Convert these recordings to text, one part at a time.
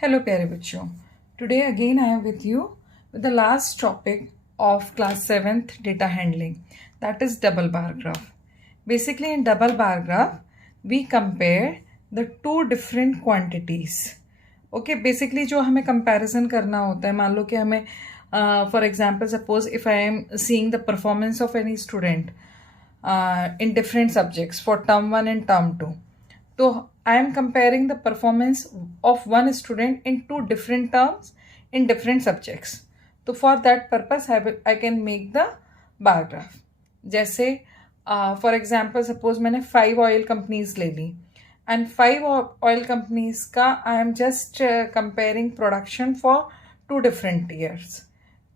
Hello प्यारे बच्चों, today again I am with you with the last topic of class 7th data handling, that is double bar graph. Basically in double bar graph we compare the two different quantities. Okay, basically जो हमें comparison करना होता है, मान लो कि हमें for example suppose if I am seeing the performance of any student in different subjects for term 1 and term 2. So I am comparing the performance of one student in two different terms in different subjects. So for that purpose I can make the bar graph. जैसे for example suppose मैंने 5 oil companies ले ली and 5 oil companies का I am just comparing production for 2 different years.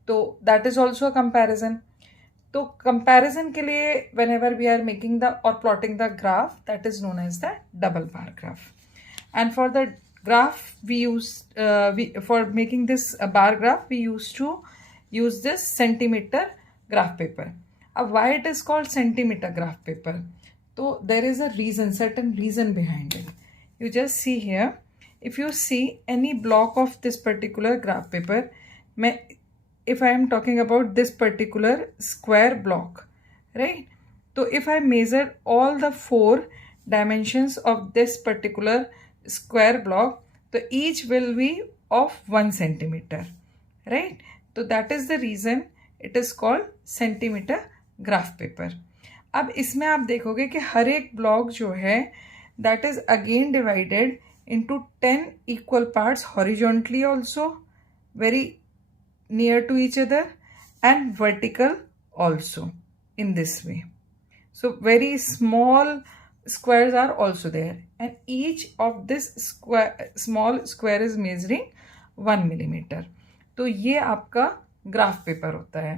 So that is also a comparison. तो comparison के लिए whenever we are making the or plotting the graph, that is known as the double bar graph. And for the graph we use for making this bar graph we used to use this centimeter graph paper. Why it is called centimeter graph paper? So there is a reason, certain reason behind it. You just see here, if you see any block of this particular graph paper, if I am talking about this particular square block, right? So if I measure all the 4 dimensions of this particular square block, so each will be of 1 centimeter, right? So that is the reason it is called centimeter graph paper. अब इसमें आप देखोगे कि हर एक block जो है that is again divided into 10 equal parts horizontally also, very near to each other, and vertical also in this way. So very small squares are also there and each of this small square is measuring 1 millimeter. तो ये आपका graph paper होता है.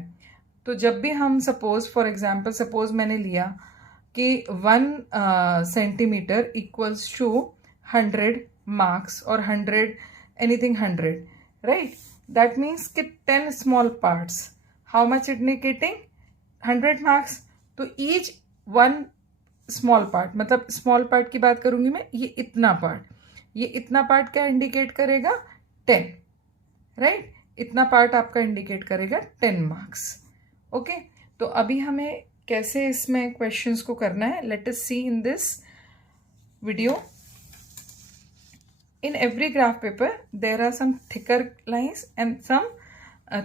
तो जब भी हम for example suppose मैंने लिया कि 1 सेंटीमीटर इक्वल्स टू 100 मार्क्स और 100 एनीथिंग 100, राइट? That means कि 10 small parts, how much indicating 100 marks. तो each one small part, मतलब small part की बात करूँगी मैं, ये इतना part क्या इंडिकेट करेगा 10, राइट? इतना part आपका इंडिकेट करेगा 10 marks. ओके, तो अभी हमें कैसे इसमें क्वेश्चंस को करना है, let us see in this video. In every graph paper there are some thicker lines and some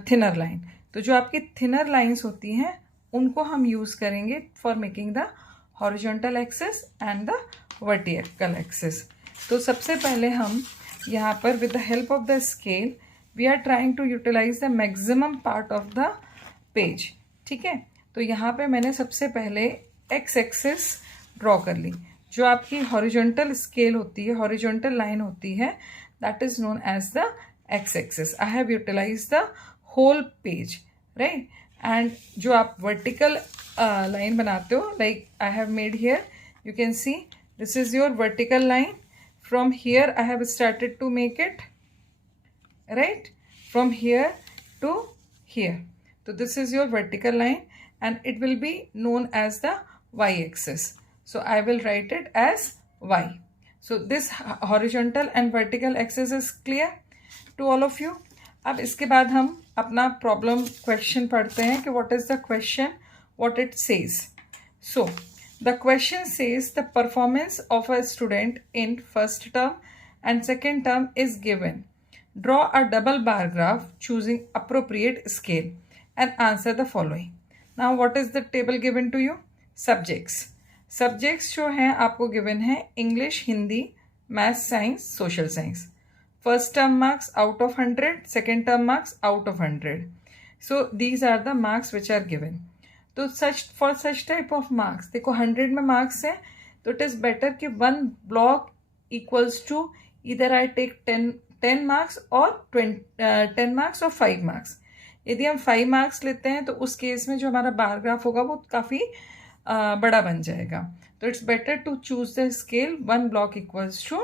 thinner line. तो जो आपकी thinner lines होती हैं उनको हम यूज़ करेंगे for making the horizontal axis and the vertical axis. तो सबसे पहले हम यहाँ पर with the help of the scale we are trying to utilize the maximum part of the page. ठीक है, तो यहाँ पे मैंने सबसे पहले x axis ड्रॉ कर ली. जो आपकी हॉरिजॉन्टल स्केल होती है, हॉरिजॉन्टल लाइन होती है, that is known as the X axis. I have utilise the whole page, right? And जो आप वर्टिकल लाइन बनाते हो, like I have made here, you can see this is your vertical line. From here I have started to make it, right? From here to here. तो this is your vertical line and it will be known as the y-axis. So I will write it as y. So this horizontal and vertical axis is clear to all of you. अब इसके बाद हम अपना problem question पढ़ते हैं कि what is the question, what it says. So the question says the performance of a student in first term and second term is given. Draw a double bar graph choosing appropriate scale and answer the following. Now what is the table given to you? Subjects जो हैं आपको given है English, Hindi, Math, Science, Social Science. First term marks out of 100, second term marks out of 100. So these are the marks which are given. तो for such type of marks, देखो 100 में marks है, तो it is better कि one block equals to either I take 10 marks or 10 marks or 5 marks. यदि हम 5 marks लेते हैं तो उस केस में जो हमारा बार ग्राफ होगा वो काफ़ी बड़ा बन जाएगा. तो it's better to choose the scale 1 block equals to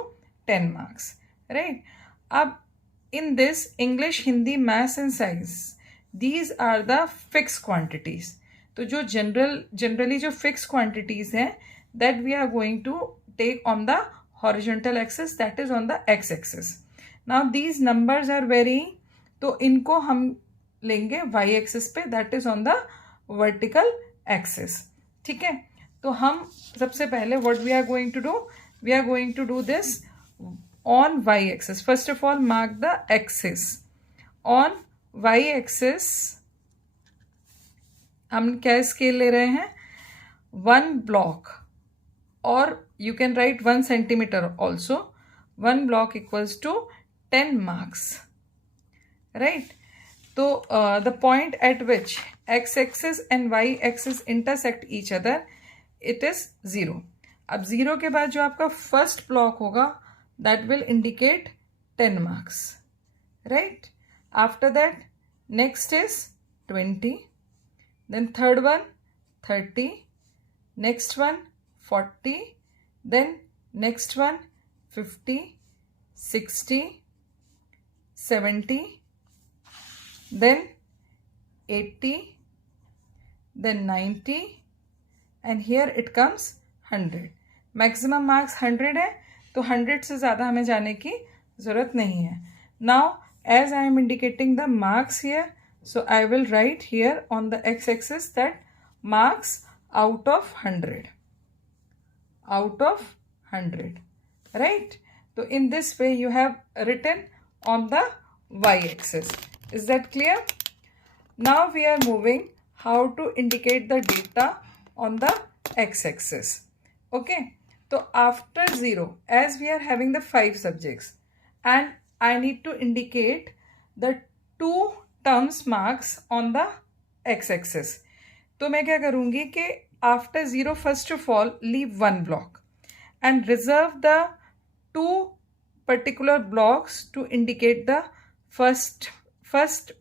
10 marks, right? अब in this English, Hindi, maths and science, these are the fix quantities. तो जो जनरली जो फिक्स क्वांटिटीज हैं that we are going to take on the horizontal axis, that is on the X axis. Now these numbers are varying, तो इनको हम लेंगे y axis पे, that is on the vertical axis. ठीक है, तो हम सबसे पहले what we are going to do, we are going to do this on y axis. First of all mark the axis. On y axis हम क्या scale ले रहे हैं, 1 block, or you can write 1 centimeter also. 1 block equals to 10 marks, right? So the point at which x-axis and y-axis intersect each other, it is 0. अब 0 के बाद जो आपका फर्स्ट ब्लॉक होगा, that will indicate 10 marks, right? After that, next is 20. Then third one 30, next one 40, then next one 50, 60, 70, then 80, then 90, and here it comes 100. Maximum marks 100 है, तो 100 से ज़्यादा हमें जाने की ज़रूरत नहीं है. Now as I am indicating the marks here, so I will write here on the x-axis that marks out of 100. Out of 100. Right? So in this way you have written on the y-axis. Is that clear? Now we are moving how to indicate the data on the x-axis. Okay? So after 0, as we are having the 5 subjects, and I need to indicate the 2 terms marks on the x-axis. तो मैं क्या करूँगी कि after 0, first of all leave 1 block and reserve the 2 particular blocks to indicate the first.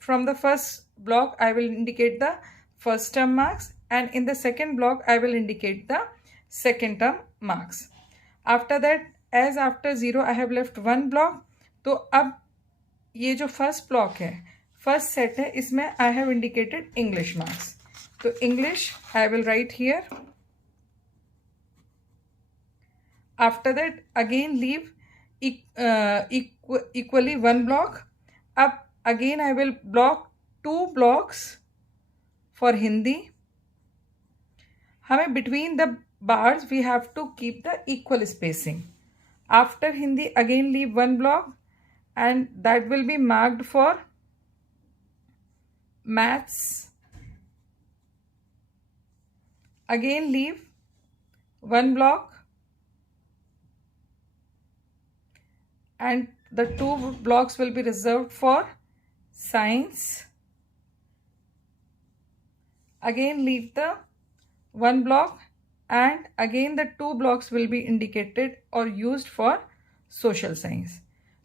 From the first block I will indicate the first term marks, and in the second block I will indicate the second term marks. After that, as after 0 I have left 1 block, तो अब ये जो first block है, first set है, इसमें I have indicated English marks. तो English I will write here. After that again leave equally 1 block. अब अगेन I will block 2 blocks for Hindi. हमें between the bars we have to keep the equal spacing. After Hindi again leave 1 block, and that will be marked for maths. Again leave 1 block, and the 2 blocks will be reserved for science. Again leave the 1 block, and again the 2 blocks will be indicated or used for social science.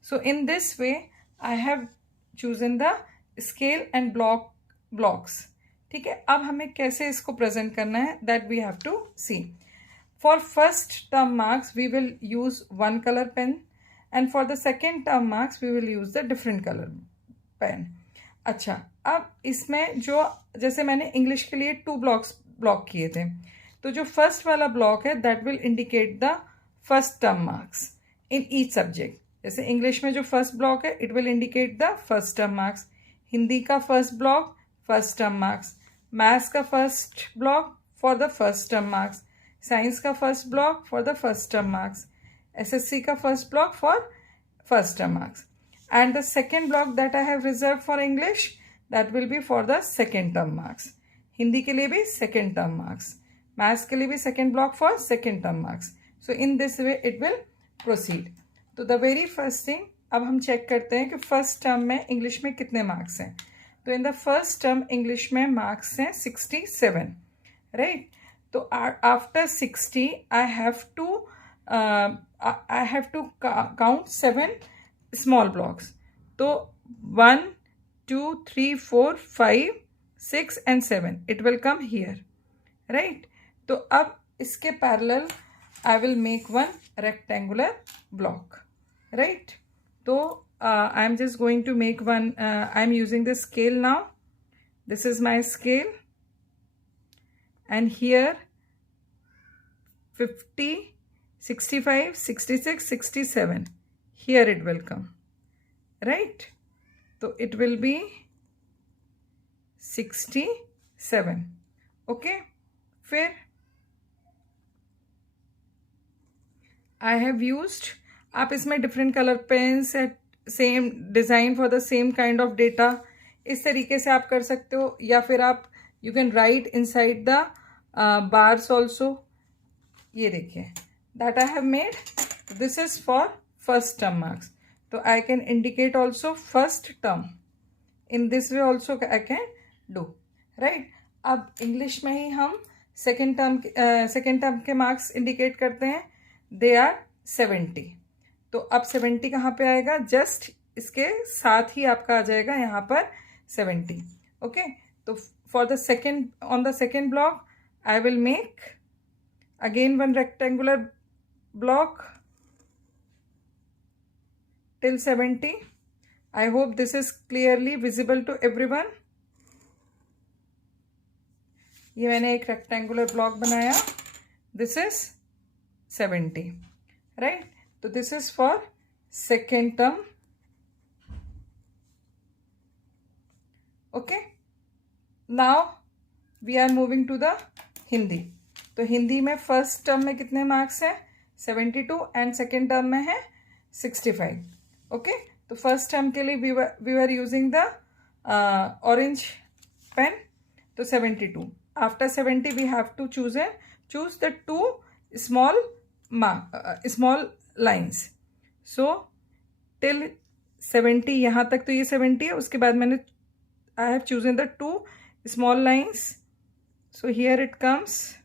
So in this way I have chosen the scale and blocks. ठीक है, अब हमें कैसे इसको present करना है, that we have to see. For first term marks we will use 1 color pen, and for the second term marks we will use the different color pen. अच्छा, अब इसमें जो जैसे मैंने इंग्लिश के लिए 2 blocks ब्लॉक किए थे, तो जो फर्स्ट वाला ब्लॉक है that will indicate the first term marks in each subject. जैसे इंग्लिश में जो फर्स्ट ब्लॉक है it will indicate the first term marks, Hindi का first block first term marks, maths का first block for the first term marks, science का first block for the first term marks, SSC का first block for first term marks, and the second block that I have reserve for English that will be for the second term marks. Hindi के लिए भी second term marks, maths के लिए भी second block for second term marks. So in this way it will proceed. तो the very first thing, अब हम check करते हैं कि फर्स्ट टर्म में इंग्लिश में कितने मार्क्स हैं. तो in the first term English में मार्क्स हैं 67, राइट. तो after 60 I have to count 7 small blocks. तो 1 2 3 4 5 6 and 7 it will come here, right. तो अब इसके parallel I will make one rectangular block, right. So I am just going to make one, I am using the scale now. This is my scale, and here 50, 65, 66, 67, here it will come, right, तो it will be 67. Okay, फिर I have used, आप इसमें different colour pens, same design for the same kind of data, इस तरीके से आप कर सकते हो, या फिर आप you can write inside the bars also. ये देखिए, that I have made, this is for first term marks. तो I can indicate also first term in this way also I can do, right. अब English में ही हम second term के marks indicate करते हैं. They are 70. तो अब 70 कहाँ पे आएगा, जस्ट इसके साथ ही आपका आ जाएगा यहाँ पर 70. ओके, तो for the second, on the second block I will make again one rectangular block till 70. I hope this is clearly visible to everyone. ये मैंने एक rectangular block बनाया, this is 70, right. तो this is for second term. Okay, now we are moving to the Hindi. तो हिंदी में first term में कितने marks हैं, 72, एंड सेकेंड टर्म में है 65. ओके, तो फर्स्ट टर्म के लिए we were using the orange pen. तो 72. After 70 we have to choose the two small lines. So till 70, यहाँ तक तो ये 70 है. उसके बाद मैंने I have chosen the two small lines. So here it comes.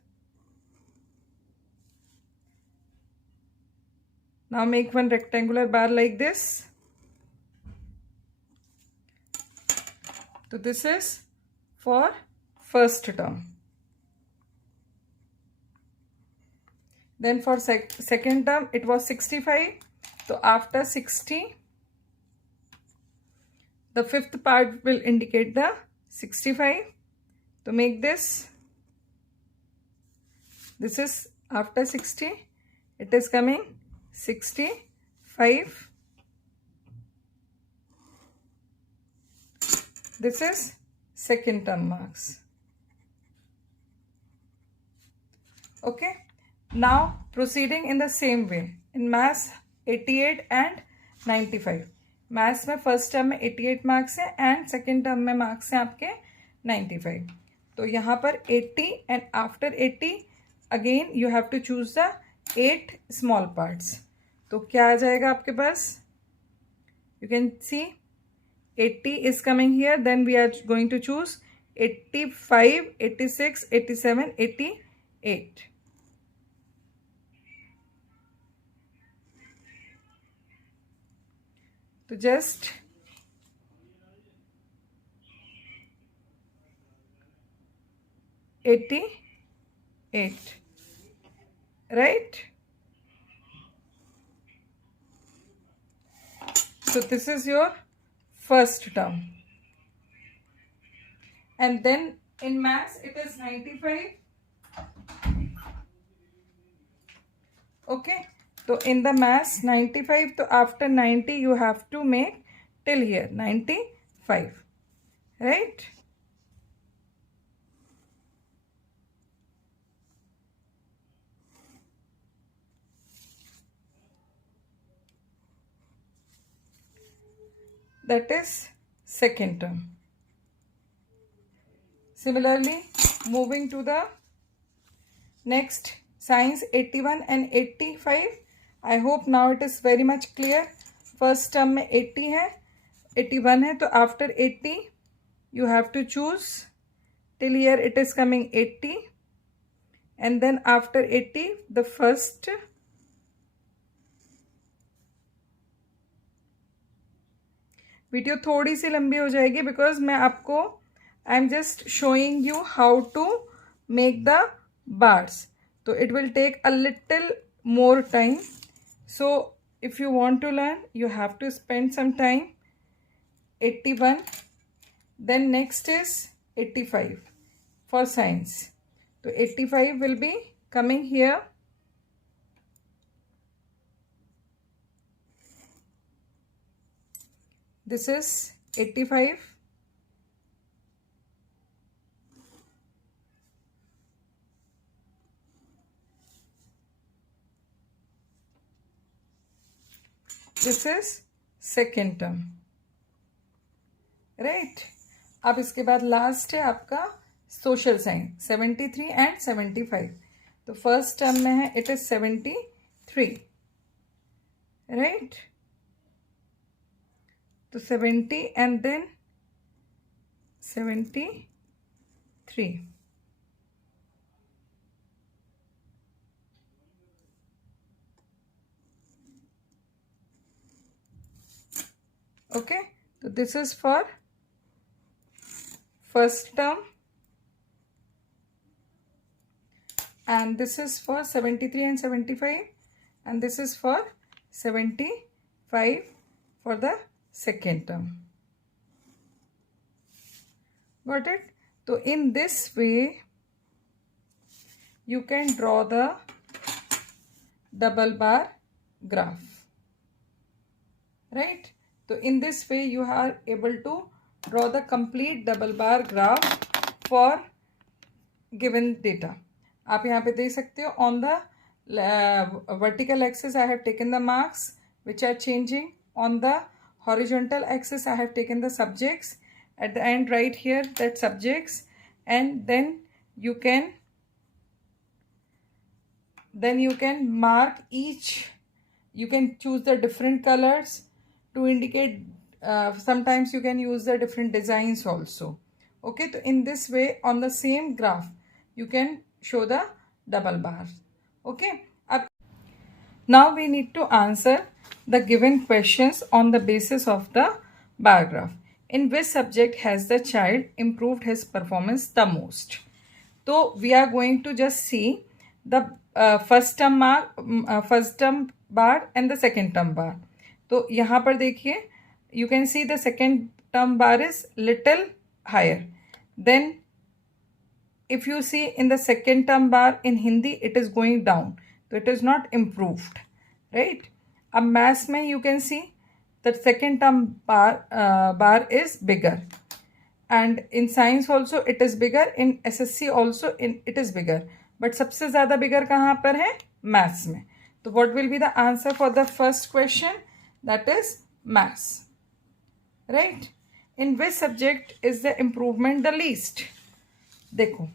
Now make one rectangular bar like this. So this is for first term. Then for second term it was 65. So after 60, the fifth part will indicate the 65. To make this, this is after 60, it is coming 65. This is second term marks. Okay, now proceeding in the same way in maths 88 and 95. Maths में first term में 88 marks है and second term में marks हैं आपके 95. तो यहाँ पर 80 and after 80 again you have to choose the 8 small parts. तो क्या आ जाएगा आपके पास, you can see 80 is coming here. Then we are going to choose 85, 86, 87, 88. तो just $88, right? So this is your first term. And then in maths it is 95. Okay, so in the maths 95, so after 90 you have to make till here 95, right? That is second term. Similarly, moving to the next, science 81 and 85. I hope now it is very much clear. First term में 80 है, 81 है, तो after 80 you have to choose. Till here it is coming 80, and then after 80 the first video थोड़ी सी लंबी हो जाएगी because मैं आपको I am just showing you how to make the bars. तो it will take a little more time. So if you want to learn you have to spend some time. 81, then next is 85 for science. तो 85 will be coming here. This is 85. This is second term, right? अब इसके बाद last है आपका social sign 73 and 75. तो first term में है it is 73, right? तो 70 and then 73. Okay, so this is for first term and this is for 73 and 75 and this is for 75 for the second term. Got it? So in this way you can draw the double bar graph, right? So in this way you are able to draw the complete double bar graph for given data. आप यहाँ पे देख सकते हो on the vertical axis I have taken the marks which are changing. On the horizontal axis I have taken the subjects. At the end right here that subjects, and then you can mark each. You can choose the different colors to indicate. Sometimes you can use the different designs also. Okay, so in this way on the same graph you can show the double bars. Okay, now we need to answer the given questions on the basis of the bar graph. In which subject has the child improved his performance the most? So we are going to just see the first term bar and the second term bar. तो यहाँ पर देखिए, you can see the second term bar is little higher. Then if you see in the second term bar in Hindi it is going down, so it is not improved, right? अब maths में you can see the second term bar is bigger, and in science also it is bigger, in SSC also it is bigger, but सबसे ज़्यादा bigger कहाँ पर है? maths में. तो what will be the answer for the first question? That is maths, right? In which subject is the improvement the least? देखो,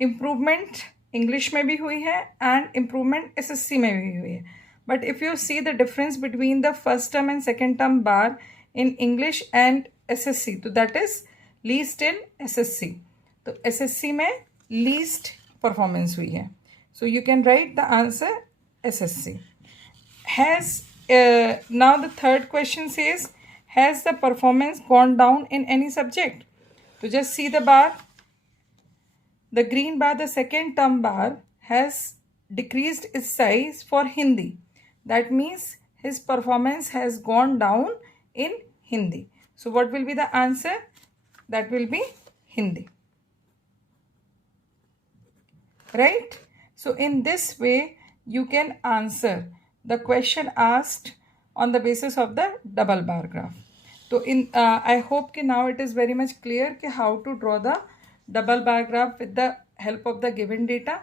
improvement English में भी हुई है and improvement SSC में भी हुई है. But if you see the difference between the first term and second term bar in English and SSC, तो that is least in SSC. तो SSC में least performance हुई है. So you can write the answer SSC. Has now the third question says, has the performance gone down in any subject? So just see the bar. The green bar, the second term bar, has decreased its size for Hindi. That means his performance has gone down in Hindi. So what will be the answer? That will be Hindi. Right? So in this way you can answer the question asked on the basis of the double bar graph. So I hope that now it is very much clear how to draw the double bar graph with the help of the given data.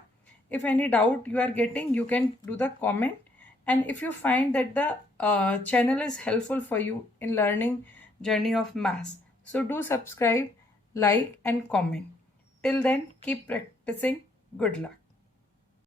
If any doubt you are getting, you can do the comment. And if you find that the channel is helpful for you in learning journey of maths, so do subscribe, like and comment. Till then, keep practicing. Good luck.